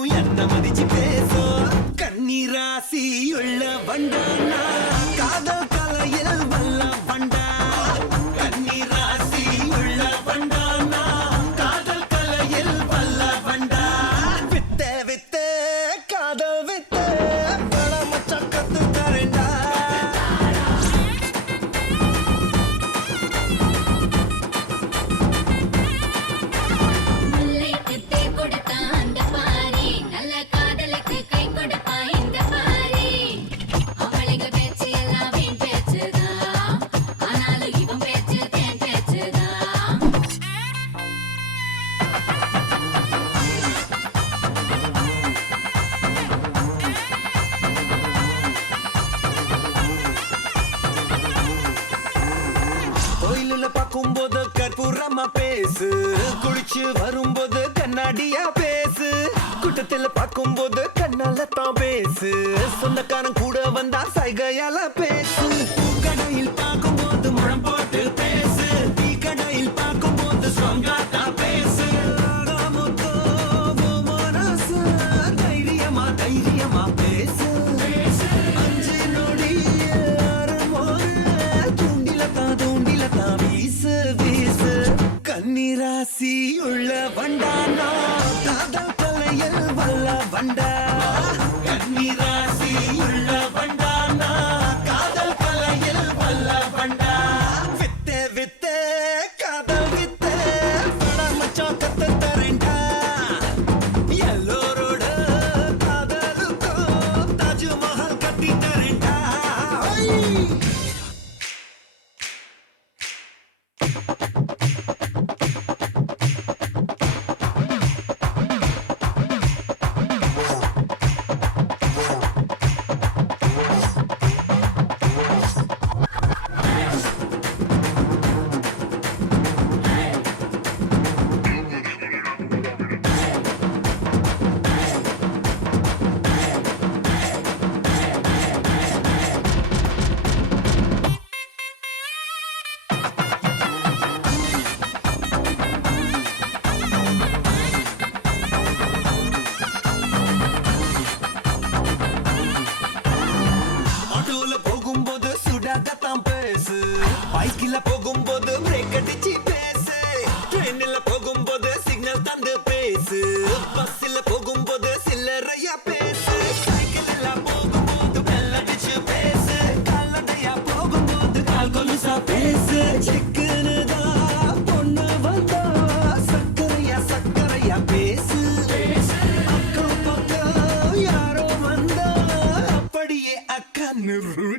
என்ன மதிச்சு பேசும் கண்ணீராசி உள்ள வண்டானா காதல் கலையில் வல்ல வண்டா கண்ணீராசி உள்ள வண்டானா காதல் கலையில் வல்ல வண்டா வித்த வித்த காதல் வித்த பல மச்சான் கத்து தரேன்டா கோயிலுல பார்க்கும்போது கற்பூரமா பேசு குளிச்சு வரும்போது கண்ணாடியா பேசு கூட்டத்துல பார்க்கும்போது கண்ணால தான் பேசு சொந்தக்காரன் கூட வந்தா சைகையால பேசு கடையில் பார்க்கும்போது முழம் போட்டு பேசு டீ கடையில் பார்க்கும்போது சொங்காட்டா பேசு தைரியமா தைரியமா பேசு அஞ்சு நொடி கண்ணீராசி உள்ள வண்டானா காதல் கலையில் வல்ல வண்டா கண்ணீராசி உள்ள வண்டானா காதல் கலையில் வல்ல வண்டா வித்த வித்த காதல் வித்த பட மச்சான் கத்து தரேன்டா எல்லோரோட காதலுக்கும் தாஜ்மஹால் கட்டி தரேன்டா போகும்போது சுடாகத்தான் பேசு பைக்கில போகும்போது பிரேக் அடிச்சு பேசு ட்ரெயின்ல போகும்போது சிக்னல் தந்து பேசு பஸ்ல போகும்போது சில்லறையா பேசு சைக்கிள்ல போகும்போது பெல் அடிச்சு பேசு கால்நடையா போகும்போது கால் கொலுசா பேசு சிக்கனு தான் பொண்ணு வந்தா சக்கரையா சக்கரையா பேசு அக்கம் பக்கம் யாரோ வந்தா அப்படியே அக்கன்னு